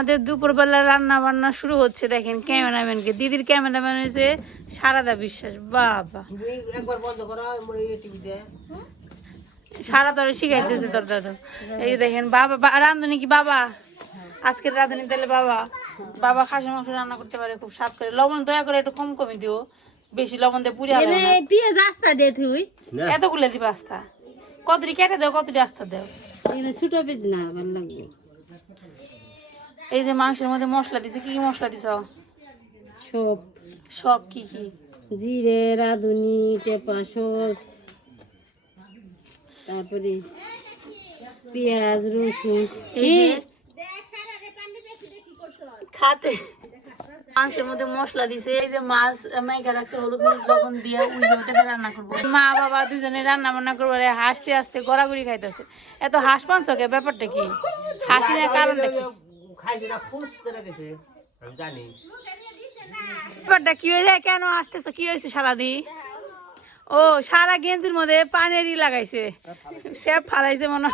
আমাদের দুপুরবেলা রান্না বান্না শুরু হচ্ছে দেখেন ক্যামেরাম্যানকে। দিদির ক্যামেরাম্যান হয়েছে সারাদা বিশ্বাস বাবা। সারা তোরে শিখাইতেছে তোর দাদা। এই দেখেন বাবা রাঁধুনি কি বাবা? আজকের রাঁধুনি তাহলে বাবা। বাবা খাসি মাংস রান্না করতে পারে খুব স্বাদ করে। লবণ দয়া করে একটু কম কমই দিও। বেশি লবণ দিয়ে পুরি হবে পেঁয়াজ আস্তা দে তুই। এতগুলো দিবা আস্তা। কতটি কেটে দাও কতটি আস্তা দাও? ছোট পেঁয়াজ না ভালো লাগবে। এই যে মাংসের মধ্যে মশলা দিছে কি কি মশলা দিছ? সব। সব কি কি? জিরে রাঁধুনি টেপা সস তারপরে পেঁয়াজ রসুন। এই খাতে মাংসের মধ্যে মশলা দিছে এই যে মাছ মাইকা রাখছে হলুদ মরিচ লবণ দিয়ে যে ওটাতে রান্না করব। মা বাবা দুজনে রান্না বান্না করব হাসতে হাসতে গড়াগড়ি খাইতেছে। এত হাঁস পাঁচ কে ব্যাপারটা কি? হাসি না কারণটা কি খাইছে না ফুস করে দিছে। আমি জানি। ব্যাপারটা কি হয়েছে? কেন আসতেছে? কি হয়েছে সারাদি? ও সারা গেঞ্জির মধ্যে পানেরই লাগাইছে। স্যাপ ফালাইছে মনে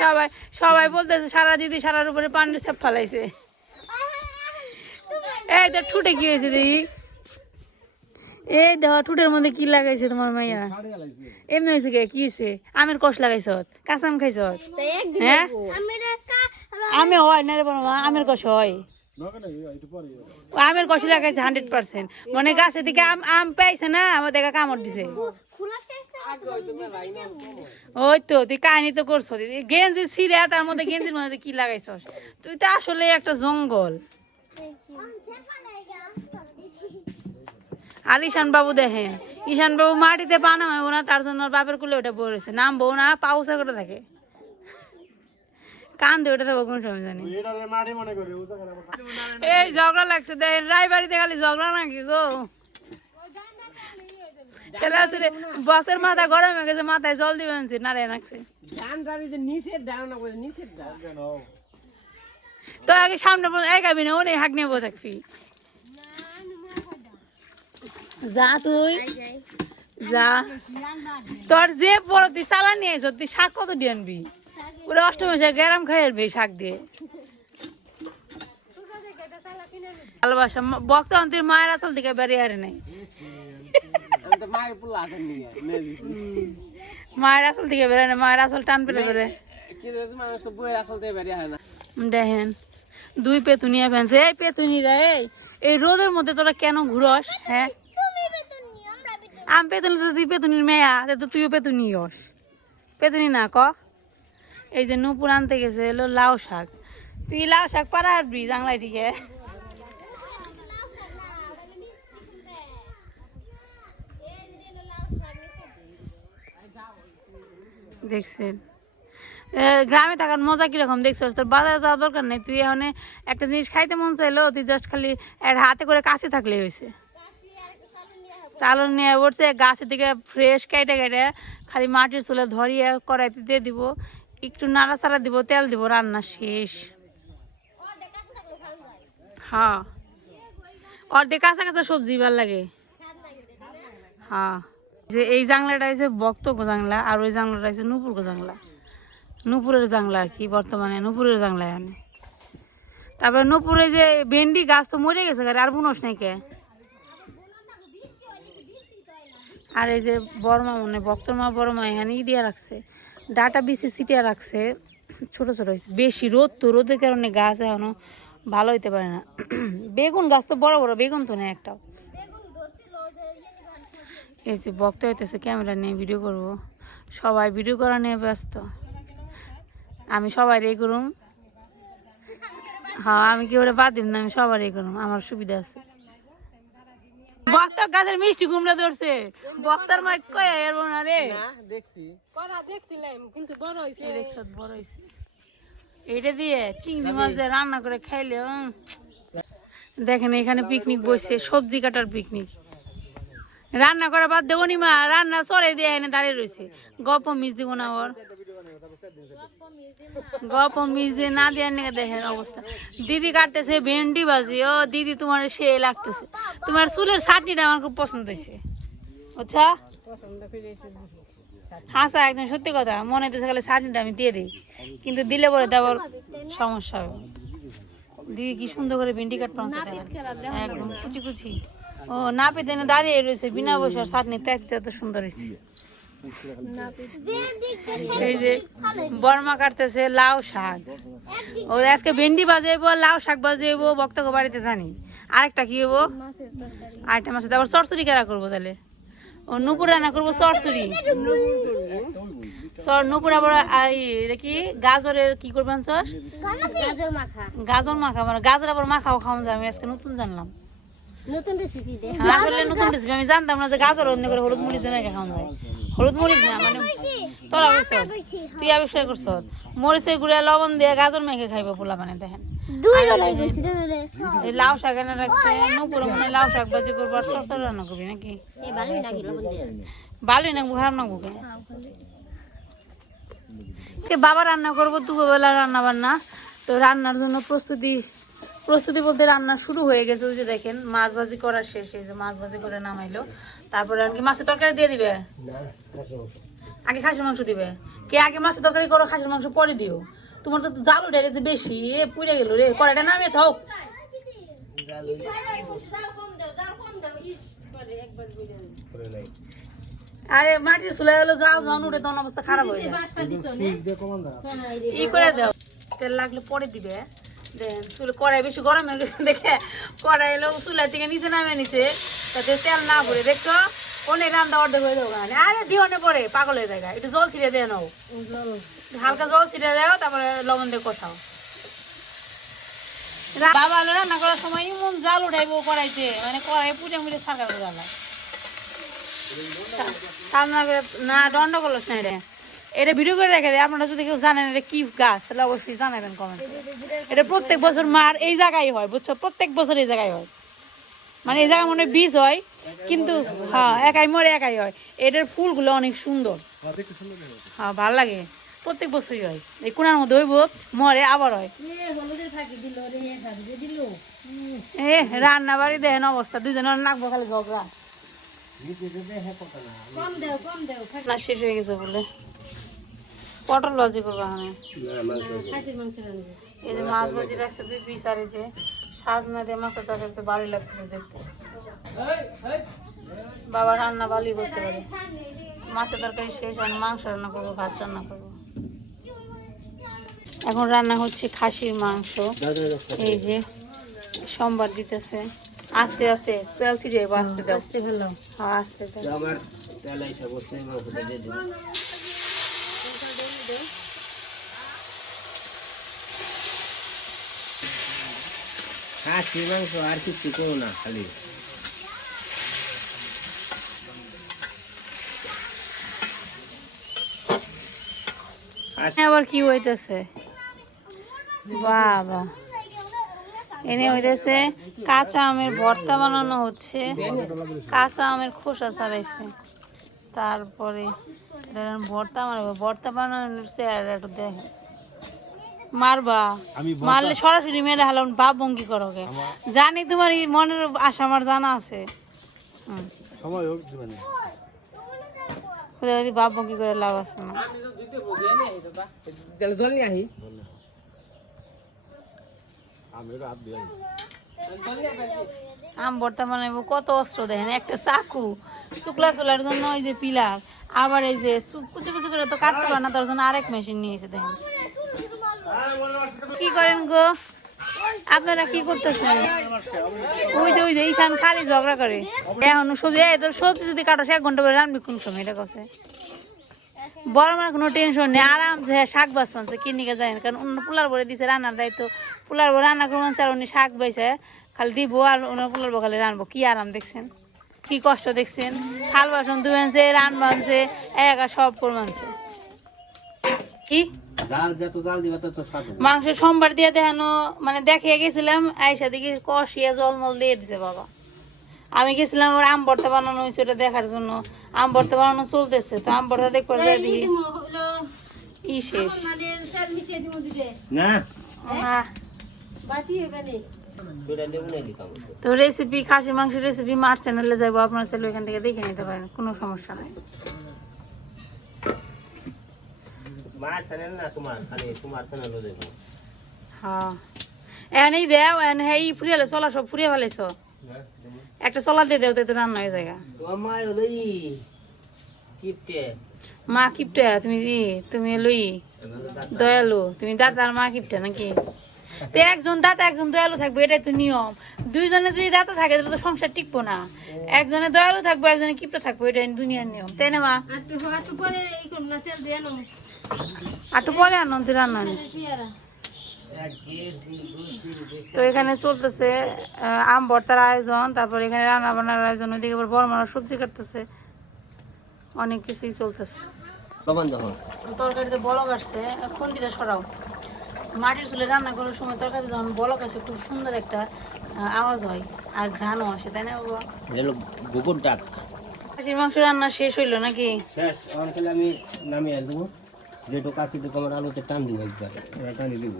সবাই সবাই বলতেছে সারা দিদি সারার উপরে পানের স্যাপ ফালাইছে। এই তো ঠুটে কি হয়েছে দিদি এই দেখ ঠুটের মধ্যে কি লাগাইছে তোমার মাইয়া? এমনি হয়েছে কে? কি হয়েছে? আমের কষ লাগাইছ কাঁচাম খাইছ হ্যাঁ? আমি হয়, না রে আমের কষ হয়। আমের কষি লাগাইছে হান্ড্রেড পার্সেন্ট। মানে গাছের দিকে আম আম পাইছে না, আমার দেখা কামড় দিছে। ওই তো, তুই কাহিনী তো করছ। গেঞ্জি ছিঁড়ে, তার মধ্যে গেঞ্জির মধ্যে কি লাগাইছস? তুই তো আসলে একটা জঙ্গল। আর ঈশান বাবু দেখেন, ঈশান বাবু মাটিতে পা নামাবো না তার জন্য বাপের কুলে ওটা বলেছে নাম বউ না পাউসা করে থাকে। কোন এই ঝগড়া লাগছে দেখেন রায়বাড়িতে খালি ঝগড়া নাকি গো। খেলা আছে বক্সের মাথা গরম হয়ে গেছে মাথায় জল নাকছে। তো আগে সামনে না ওরে হাক নিয়ে বসে থাকবি। যা তুই যা। তোর যে বড় তুই চালা নিয়ে তুই শাক কত দিয়ে আনবি? ওরা অষ্টমী গ্যারাম খাই আনবি শাক দিয়ে। ভালোবাসা বক্তা অন্তির মায়ের আসল দিকে বেরিয়ে হারে নাই। মায়ের আসল দিকে বেরোয় না মায়ের আসল টান পেলে বেরোয় দেখেন দুই পেতুনিয়া ফেনছে এই পেতুনিরা এই এই রোদের মধ্যে তোরা কেন ঘুরস হ্যাঁ? আমি পেতুনি তো তুই পেতুনির মেয়া তা তো তুইও পেতুনি হস। পেতুনি না ক? এই যে নুপুর আনতে গেছে, এলো লাউ শাক। তুই লাউ শাক পাড়া হাঁটবি জাংলাই দিকে? দেখছেন? গ্রামে থাকার মজা কীরকম দেখছিস? তোর বাজারে যাওয়ার দরকার নেই। তুই এখন একটা জিনিস খাইতে মন চাইলো, তুই জাস্ট খালি এর হাতে করে কাছে থাকলেই হয়েছে চালন নিয়ে উঠছে গাছের দিকে ফ্রেশ কেটে কেটে খালি মাটির চুলে ধরিয়ে কড়াইতে দিয়ে দিব। একটু নাড়াচাড়া দিব, তেল দিব, রান্না শেষ। হ্যাঁ। অর্ধেক কাঁচা কাঁচা সবজি ভালো লাগে। হ্যাঁ। যে এই জাংলাটা হচ্ছে বক্ত জাংলা, আর ওই জাংলাটা হচ্ছে নুপুর জাংলা। নুপুরের জাংলা আর কি, বর্তমানে নুপুরের জাংলা এখানে তারপরে নুপুরে যে ভেন্ডি গাছ তো মরে গেছে আর বুনোস নাই কে? আর এই যে বড়মা মনে বক্তর মা বড় মা এখানে ই দিয়ে রাখছে। ডাটা বেশি ছিটিয়ে রাখছে, ছোট ছোট হয়েছে। বেশি রোদ তো, রোদের কারণে গাছ এখনও ভালো হইতে পারে না। বেগুন গাছ তো বড় বড় বেগুন তো নেই একটাও। এই যে বক্তা হইতেছে, ক্যামেরা নিয়ে ভিডিও করব। সবাই ভিডিও করা নিয়ে ব্যস্ত। আমি সবাই রে করুম হ্যাঁ আমি কি ওরা বাদ দিন না, আমি সবার এই করুম আমার সুবিধা আছে। বক্তা গাছের মিষ্টি কুমড়া ধরছে। বক্তার মাইক কয়ে এর না রে। দেখছ, বড় হইছে। এইটা দিয়ে চিংড়ি মাছ দিয়ে রান্না করে খাইলে। দেখেন এখানে পিকনিক বসে সবজি কাটার পিকনিক। রান্না করা বাদ দেবো নি মা রান্না চড়াই দিয়ে এখানে দাঁড়িয়ে রয়েছে গপ মিস দিব না ওর। গপ মিস দিয়ে না দিয়ে নিয়ে দেখেন অবস্থা। দিদি কাটতেছে ভেন্ডি বাজি ও দিদি তোমার সে লাগতেছে। তোমার চুলের ছাটনিটা আমার খুব পছন্দ হয়েছে। আচ্ছা? হাসা একদম সত্যি কথা। মনে হইতেছে গেলে ছাটনিটা আমি দিয়ে দিই। কিন্তু দিলে পরে তো আবার সমস্যা হবে। দিদি কি সুন্দর করে ভিন্ডি কাট পাঁচ একদম কুচি কুচি। ও না পেতে দাঁড়িয়ে রয়েছে বিনা বসার ছাটনি ত্যাগ এত সুন্দর হয়েছে। এই যে বর্মা কাটতেছে লাউ শাক। ও আজকে ভেন্ডি বাজাইবো লাউ শাক বাজাইবো বক্তব্য বাড়িতে জানি। আরেকটা কি হব আরেকটা মাসে তারপর চরচুরি কেরা করব তাহলে? ও নুপুর রান্না করব চরচুরি। সর নুপুর আবার এটা কি? গাজরের কি করবেন সস গাজর মাখা। গাজর মাখা মানে গাজর আবার মাখাও খাওয়া যায় আমি আজকে নতুন জানলাম। নতুন রেসিপি দে। হ্যাঁ, আসলে নতুন রেসিপি আমি জানতাম না যে গাজর অন্য করে হলুদ মরিচ দিয়ে খাওয়া যায় হলুদ মরিচ না মানে তোরা বুঝছ তুই আবিষ্কার করছ। মরিচের গুঁড়া লবণ দিয়ে গাজর মেখে খাইবে পোলা মানে দেখেন। লাউ শাক এনে রাখছে নুপুর মানে লাউ শাক ভাজি করব আর রান্না করবি নাকি? ভালোই না খারাপ না বুকে বাবা রান্না করব দুপুরবেলা রান্না বান্না তো রান্নার জন্য প্রস্তুতি প্রস্তুতি বলতে রান্না শুরু হয়ে গেছে ওই যে দেখেন মাছ ভাজি করা শেষ এই যে মাছ ভাজি করে নামাইলো। তারপরে আর কি মাছের তরকারি দিয়ে দিবে? আগে খাসির মাংস দিবে? কে আগে মাছের তরকারি করো খাসির মাংস পরে দিও। তোমার তো জাল উঠে গেছে বেশি এ পুড়ে গেল রে কড়াইটা নামিয়ে থাও করে আরে মাটির চুলে গেলো জাল যখন উঠে তখন অবস্থা খারাপ হয়ে যায়। ই করে দাও। তেল লাগলে পরে দিবে। চুলে কড়াই বেশি গরম হয়ে গেছে, দেখে কড়াই এলো, চুলা থেকে নিচে নামে নিচে তাতে তেল না পড়ে দেখছ? অনেক রান্না অর্ধেক হয়ে যাব গানে আরে দিও নে পরে, পাগল হয়ে যায় একটু জল ছিটিয়ে দিয়ে নাও। হালকা জল ছিটিয়ে দাও, তারপরে লবণ দিয়ে কষাও। রা- বাবা হলো রান্না করার সময় এমন জাল উঠাইবো কড়াইতে। মানে কড়াই পুড়ে মুড়ে সারকার জ্বালা সামনে না, দণ্ড করল না এটা এটা ভিডিও করে রেখে দেয়। আপনারা যদি কেউ জানেন এটা কি গাছ তাহলে অবশ্যই জানাবেন কমেন্ট এটা প্রত্যেক বছর মার এই জায়গায় হয় বুঝছ? প্রত্যেক বছর এই জায়গায় হয়। মানে এই জায়গায় মনে হয় বীজ হয় কিন্তু হ্যাঁ একাই মরে একাই হয়। এটার ফুলগুলো অনেক সুন্দর। হ্যাঁ ভালো লাগে। প্রত্যেক বছরই হয়। এই কোনার মধ্যে হইব মরে আবার হয়। এ রান্না বাড়ি দেখেন অবস্থা। দুজনের নাকবো খালি ঝগড়া। না। শেষ হয়ে গেছে বলে। পটল ভাজি করব এখানে। এই যে মাছ ভাজি রাখছে দুই পিস আর এই যে সাজনা দিয়ে মাছের তরকারি তো ভালোই লাগতেছে দেখতে। বাবা রান্না ভালোই করতে পারে। মাছের তরকারি শেষ আর মাংস রান্না করব ভাত রান্না করব। এখন রান্না হচ্ছে খাসির মাংস। এই যে সোমবার দিতেছে। আস্তে আস্তে তেল ছিটে আস্তে আস্তে হ্যাঁ আস্তে দাও আমার তেল আইসা বসে মাংসটা দিয়ে দিন খাসি মাংস আর কিছু কেউ না খালি। আবার কি হইতেছে? বাবা। এনে হইতেছে, কাঁচা আমের ভর্তা বানানো হচ্ছে। কাঁচা আমের খোসা ছাড়াইছে। তারপরে ভর্তা মারবো ভর্তা বানানোর চেহারা একটু দেখে মারবা। মারলে সরাসরি মেরে হালাম বাপ ভঙ্গি জানি তোমার এই মনের আশা আমার জানা আছে। হুম। খুদা যদি বাপ ভঙ্গি করে লাভ আছে না। জল নিয়ে আহি। আম ভর্তা বানাইবো কত অস্ত্র দেখেন একটা চাকু। শুকলা চুলার জন্য ওই যে পিলার আবার এই যে কুচি কুচি করে তো কাটতে পারে না তার জন্য আরেক মেশিন নিয়েছে দেখেন। কি করেন গো? আপনারা কি করতেছেন? ওই যে ওই যে, এইখান খালি ঝগড়া করে। এখন সবজি তোর সবজি যদি কাটো এক ঘণ্টা করে রান্নবি কোন সময় এটা কথা। বড় আমার কোনো টেনশন নেই আরামসে হ্যাঁ শাক বাস পানছে কিনিকে যায় কারণ অন্য পোলার ভরে দিছে রান্নার দায়িত্ব। পোলার ভরে রান্না করবেন আর উনি শাক বাইছে খালি দিব আর ওনার পোলার বো খালি রানবো কি আরাম দেখছেন? কি কষ্ট দেখছেন? থাল বাসন ধুবেনছে রান বানছে একা সব করবানছে কি? জাল যত জাল দিবা তত স্বাদ হবে। মাংস সোমবার দিয়ে দেখানো মানে দেখে গেছিলাম আয়সা দিকে কষিয়ে জলমল দিয়ে দিছে বাবা। আমি গেছিলাম ওর আম ভর্তা বানানো হয়েছে ওটা দেখার জন্য। আম ভর্তা বানানো চলতেছে তো আম ভর্তা দেখবার যাই দেখি। ই শেষ। না? আহ, দুটা লেবু নিয়ে দিতাম তো রেসিপি খাসি মাংসের রেসিপি মার চ্যানেলে যাব আপনার চ্যানেল এখান থেকে দেখে নিতে পারেন কোনো সমস্যা নেই। মার চ্যানেল না তোমার? খালি তোমার চ্যানেলও দেখো। হ্যাঁ। এখানেই দেও এখানে ই ফুরিয়ালে চলা সব ফুরিয়ে ফেলেছ একটা চলা দিয়ে দেও তো রান্না হয়ে যায় আমার হলো কিপটে। মা কিপটা তুমি তুমি লই দয়ালু তুমি দাদা আর মা কিপটা নাকি? তো একজন দাদা একজন দয়ালু থাকবে এটাই তো নিয়ম। দুইজনে যদি দাদা থাকে তাহলে তো সংসার টিকবো না। একজনে দয়ালু থাকব একজনে কিপটা থাকব এটাই দুনিয়ার নিয়ম তাই না মা? একটু পরে এই করুন না সেল দিয়ে নেব একটু পরে আনন্দ তুই রান্না তো এখানে চলতেছে আম ভর্তার আয়োজন তারপর এখানে রান্না বান্নার আয়োজন ওইদিকে আবার বড় মারা সবজি কাটতেছে। অনেক কিছুই চলতেছে। তরকারিতে বলক আসছে খুন্দিটা সরাও। মাটির চুলে রান্না করার সময় তরকারিতে যখন বলক আসে খুব সুন্দর একটা আওয়াজ হয় আর ঘ্রাণও আসে তাই না বাবা? গুকুর ডাক। খাসির মাংস রান্না শেষ হইল নাকি? শেষ আমি নামিয়ে দেবো। যেটু কাশি তো আমার আলুতে টান দিব একবার। টানি দিব।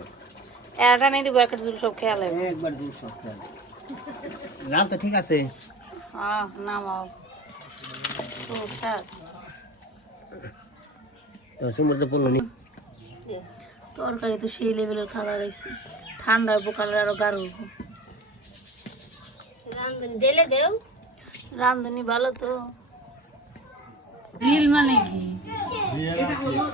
এটা নিয়ে দিব একটা চুল সব খেয়াল হবে একবার দিব সব খেয়াল। তো ঠিক আছে। হ্যাঁ নামাও। তরকারি তো সেই লেভেলের খাবার হয়েছে। ঠান্ডা হব আরও গাঢ় রান্ধন ঢেলে দেও। রান্ধনি ভালো তো। রিল মানে কি কই উসার করে রিল রিল হচ্ছে রিয়াল দেখো রিল রিল